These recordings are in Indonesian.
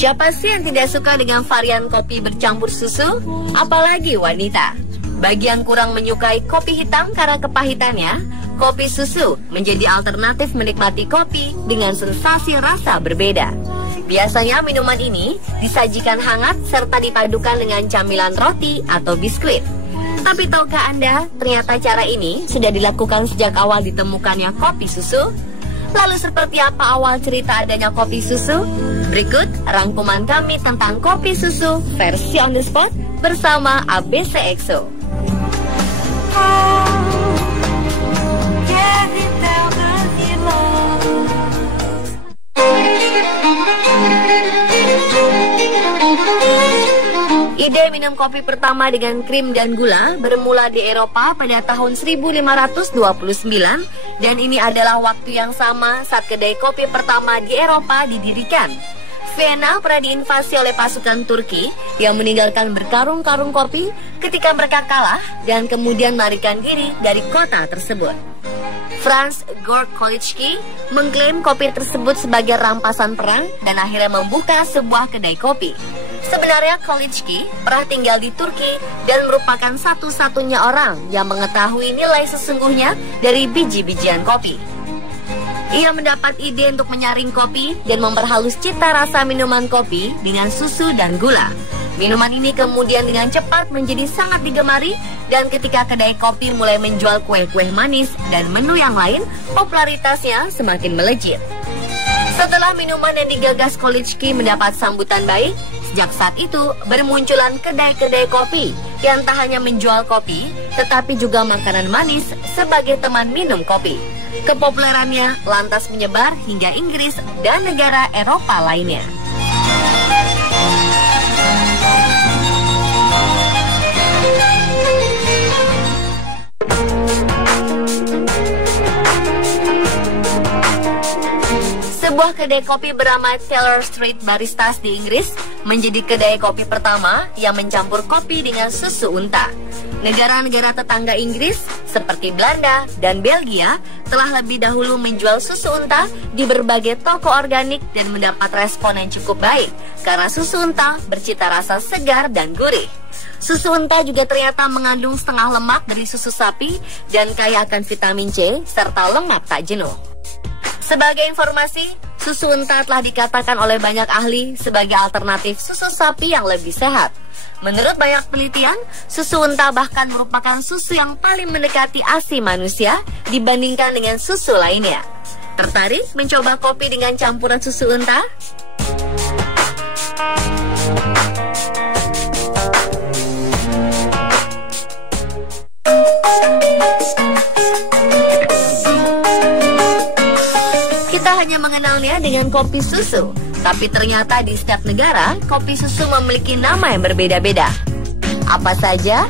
Siapa sih yang tidak suka dengan varian kopi bercampur susu? Apalagi wanita. Bagi yang kurang menyukai kopi hitam karena kepahitannya, kopi susu menjadi alternatif menikmati kopi dengan sensasi rasa berbeda. Biasanya minuman ini disajikan hangat serta dipadukan dengan camilan roti atau biskuit. Tapi tahukah Anda, ternyata cara ini sudah dilakukan sejak awal ditemukannya kopi susu? Lalu seperti apa awal cerita adanya kopi susu? Berikut rangkuman kami tentang kopi susu versi on the spot bersama ABC EXO. Ide minum kopi pertama dengan krim dan gula bermula di Eropa pada tahun 1529 dan ini adalah waktu yang sama saat kedai kopi pertama di Eropa didirikan. Vienna pernah diinvasi oleh pasukan Turki yang meninggalkan berkarung-karung kopi ketika mereka kalah dan kemudian melarikan diri dari kota tersebut. Franz Gorkolicki mengklaim kopi tersebut sebagai rampasan perang dan akhirnya membuka sebuah kedai kopi. Sebenarnya Kolicki pernah tinggal di Turki dan merupakan satu-satunya orang yang mengetahui nilai sesungguhnya dari biji-bijian kopi. Ia mendapat ide untuk menyaring kopi dan memperhalus cita rasa minuman kopi dengan susu dan gula. Minuman ini kemudian dengan cepat menjadi sangat digemari dan ketika kedai kopi mulai menjual kue-kue manis dan menu yang lain, popularitasnya semakin melejit. Setelah minuman yang digagas Kolicki mendapat sambutan baik, sejak saat itu bermunculan kedai-kedai kopi yang tak hanya menjual kopi, tetapi juga makanan manis sebagai teman minum kopi. Kepopulerannya lantas menyebar hingga Inggris dan negara Eropa lainnya. Sebuah kedai kopi bernama Taylor Street Baristas di Inggris menjadi kedai kopi pertama yang mencampur kopi dengan susu unta. Negara-negara tetangga Inggris seperti Belanda dan Belgia telah lebih dahulu menjual susu unta di berbagai toko organik dan mendapat respon yang cukup baik karena susu unta bercita rasa segar dan gurih. Susu unta juga ternyata mengandung setengah lemak dari susu sapi dan kaya akan vitamin C serta lemak tak jenuh. Sebagai informasi, susu unta telah dikatakan oleh banyak ahli sebagai alternatif susu sapi yang lebih sehat. Menurut banyak penelitian, susu unta bahkan merupakan susu yang paling mendekati ASI manusia dibandingkan dengan susu lainnya. Tertarik mencoba kopi dengan campuran susu unta? Kita hanya mengenalnya dengan kopi susu, tapi ternyata di setiap negara, kopi susu memiliki nama yang berbeda-beda. Apa saja?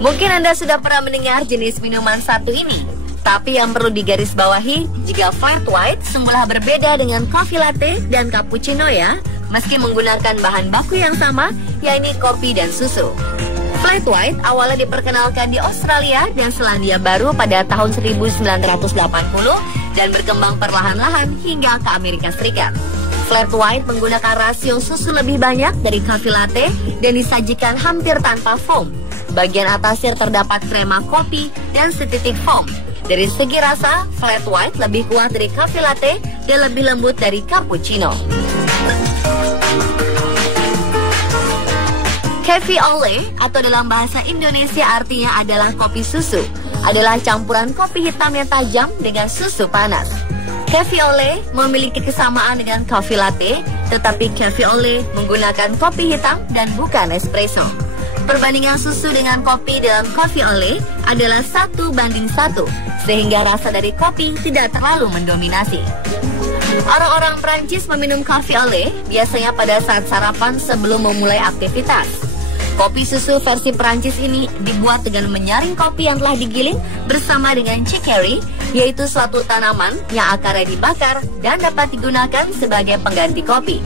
Mungkin Anda sudah pernah mendengar jenis minuman satu ini, tapi yang perlu digarisbawahi, jika flat white sungguhlah berbeda dengan coffee latte dan cappuccino ya, meski menggunakan bahan baku yang sama, yaitu kopi dan susu. Flat white awalnya diperkenalkan di Australia dan Selandia Baru pada tahun 1980 dan berkembang perlahan-lahan hingga ke Amerika Serikat. Flat white menggunakan rasio susu lebih banyak dari coffee latte dan disajikan hampir tanpa foam. Bagian atasnya terdapat krema kopi dan setitik foam. Dari segi rasa, flat white lebih kuat dari coffee latte dan lebih lembut dari cappuccino. Cafe au lait atau dalam bahasa Indonesia artinya adalah kopi susu, adalah campuran kopi hitam yang tajam dengan susu panas. Cafe au lait memiliki kesamaan dengan coffee latte, tetapi cafe au lait menggunakan kopi hitam dan bukan espresso. Perbandingan susu dengan kopi dalam coffee au lait adalah 1:1, sehingga rasa dari kopi tidak terlalu mendominasi. Orang-orang Prancis meminum coffee au lait biasanya pada saat sarapan sebelum memulai aktivitas. Kopi susu versi Prancis ini dibuat dengan menyaring kopi yang telah digiling bersama dengan chicory, yaitu suatu tanaman yang akarnya dibakar dan dapat digunakan sebagai pengganti kopi.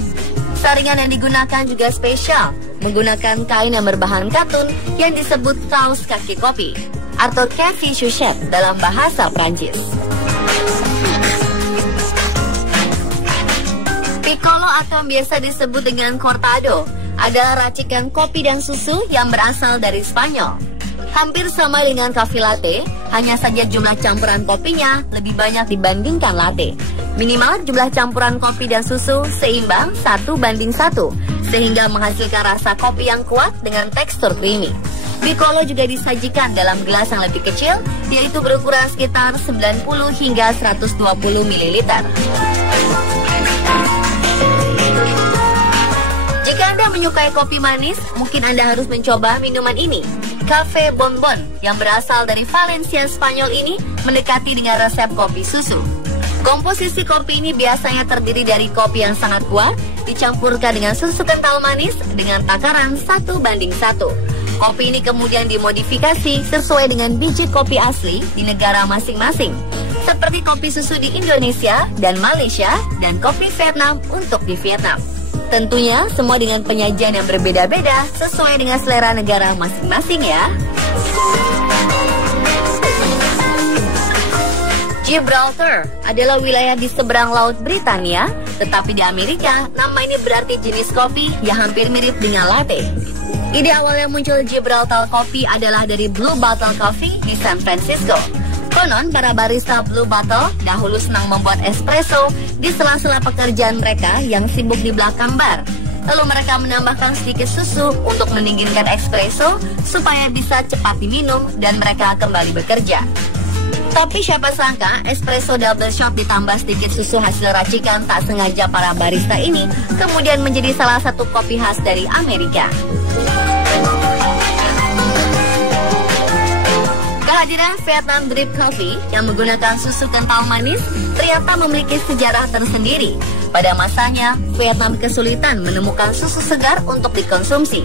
Saringan yang digunakan juga spesial, menggunakan kain yang berbahan katun yang disebut kaos kaki kopi atau café chaussette dalam bahasa Prancis. Piccolo atau biasa disebut dengan cortado adalah racikan kopi dan susu yang berasal dari Spanyol. Hampir sama dengan cafe latte, hanya saja jumlah campuran kopinya lebih banyak dibandingkan latte. Minimal jumlah campuran kopi dan susu seimbang 1:1, sehingga menghasilkan rasa kopi yang kuat dengan tekstur creamy. Piccolo juga disajikan dalam gelas yang lebih kecil, yaitu berukuran sekitar 90 hingga 120 ml. Jika Anda menyukai kopi manis, mungkin Anda harus mencoba minuman ini. Café Bonbon yang berasal dari Valencia, Spanyol ini mendekati dengan resep kopi susu. Komposisi kopi ini biasanya terdiri dari kopi yang sangat kuat, dicampurkan dengan susu kental manis dengan takaran 1:1. Kopi ini kemudian dimodifikasi sesuai dengan biji kopi asli di negara masing-masing, seperti kopi susu di Indonesia dan Malaysia, dan kopi Vietnam untuk di Vietnam. Tentunya semua dengan penyajian yang berbeda-beda sesuai dengan selera negara masing-masing ya. Gibraltar adalah wilayah di seberang laut Britania, tetapi di Amerika nama ini berarti jenis kopi yang hampir mirip dengan latte. Ide awal yang muncul Gibraltar Coffee adalah dari Blue Bottle Coffee di San Francisco. Konon, para barista Blue Bottle dahulu senang membuat espresso di sela-sela pekerjaan mereka yang sibuk di belakang bar. Lalu mereka menambahkan sedikit susu untuk mendinginkan espresso supaya bisa cepat diminum dan mereka kembali bekerja. Tapi siapa sangka espresso double shot ditambah sedikit susu hasil racikan tak sengaja para barista ini kemudian menjadi salah satu kopi khas dari Amerika. Kehadiran Vietnam Drip Coffee yang menggunakan susu kental manis ternyata memiliki sejarah tersendiri. Pada masanya, Vietnam kesulitan menemukan susu segar untuk dikonsumsi.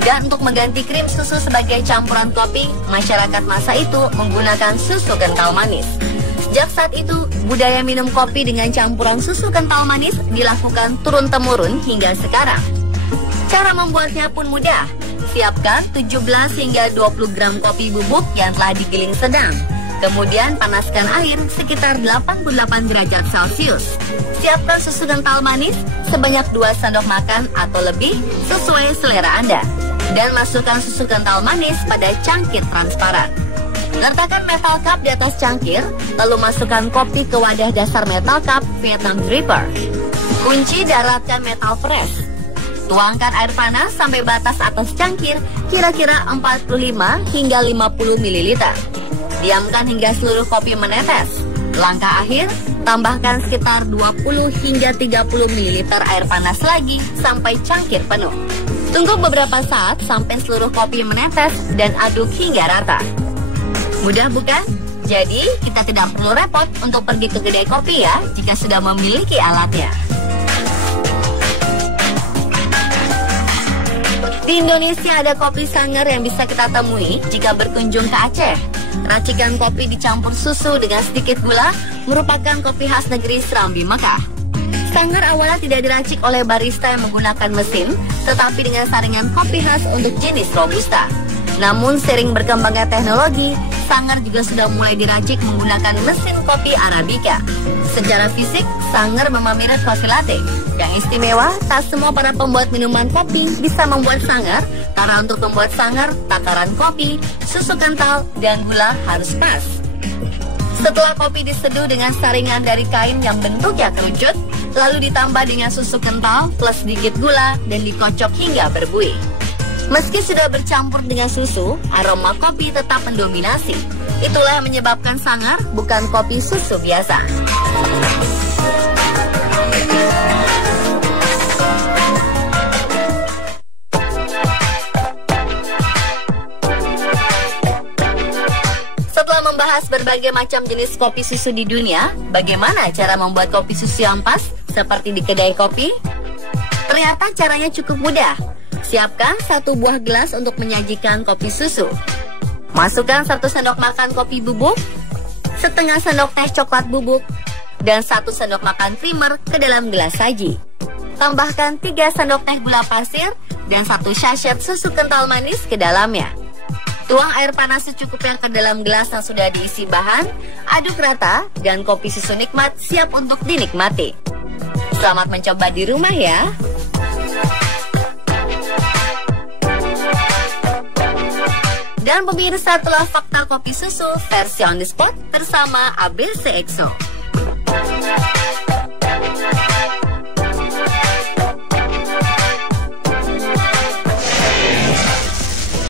Dan untuk mengganti krim susu sebagai campuran kopi, masyarakat masa itu menggunakan susu kental manis. Sejak saat itu, budaya minum kopi dengan campuran susu kental manis dilakukan turun-temurun hingga sekarang. Cara membuatnya pun mudah. Siapkan 17 hingga 20 gram kopi bubuk yang telah digiling sedang. Kemudian panaskan air sekitar 88 derajat Celcius. Siapkan susu kental manis sebanyak 2 sendok makan atau lebih sesuai selera Anda. Dan masukkan susu kental manis pada cangkir transparan. Letakkan metal cup di atas cangkir, lalu masukkan kopi ke wadah dasar metal cup Vietnam Dripper. Kunci daratkan metal press. Tuangkan air panas sampai batas atas cangkir, kira-kira 45 hingga 50 ml. Diamkan hingga seluruh kopi menetes. Langkah akhir, tambahkan sekitar 20 hingga 30 ml air panas lagi sampai cangkir penuh. Tunggu beberapa saat sampai seluruh kopi menetes dan aduk hingga rata. Mudah bukan? Jadi, kita tidak perlu repot untuk pergi ke kedai kopi ya, jika sudah memiliki alatnya. Di Indonesia ada kopi Sanger yang bisa kita temui jika berkunjung ke Aceh. Racikan kopi dicampur susu dengan sedikit gula merupakan kopi khas negeri Serambi Mekah. Sanger awalnya tidak diracik oleh barista yang menggunakan mesin, tetapi dengan saringan kopi khas untuk jenis Robusta. Namun seiring berkembangnya teknologi, Sanger juga sudah mulai diracik menggunakan mesin kopi Arabica. Secara fisik, Sanger memang mirip kopi latte. Yang istimewa, tak semua para pembuat minuman kopi bisa membuat Sanger, karena untuk membuat Sanger, takaran kopi, susu kental, dan gula harus pas. Setelah kopi diseduh dengan saringan dari kain yang bentuknya kerucut, lalu ditambah dengan susu kental plus sedikit gula dan dikocok hingga berbuih. Meski sudah bercampur dengan susu, aroma kopi tetap mendominasi. Itulah yang menyebabkan Sanger bukan kopi susu biasa. Setelah membahas berbagai macam jenis kopi susu di dunia, bagaimana cara membuat kopi susu yang pas seperti di kedai kopi? Ternyata caranya cukup mudah. Siapkan 1 buah gelas untuk menyajikan kopi susu. Masukkan 1 sendok makan kopi bubuk, setengah sendok teh coklat bubuk, dan 1 sendok makan creamer ke dalam gelas saji. Tambahkan 3 sendok teh gula pasir dan 1 sachet susu kental manis ke dalamnya. Tuang air panas secukupnya ke dalam gelas yang sudah diisi bahan, aduk rata, dan kopi susu nikmat siap untuk dinikmati. Selamat mencoba di rumah ya! Dan pemirsa, telah fakta kopi susu versi on the spot bersama ABC EXO.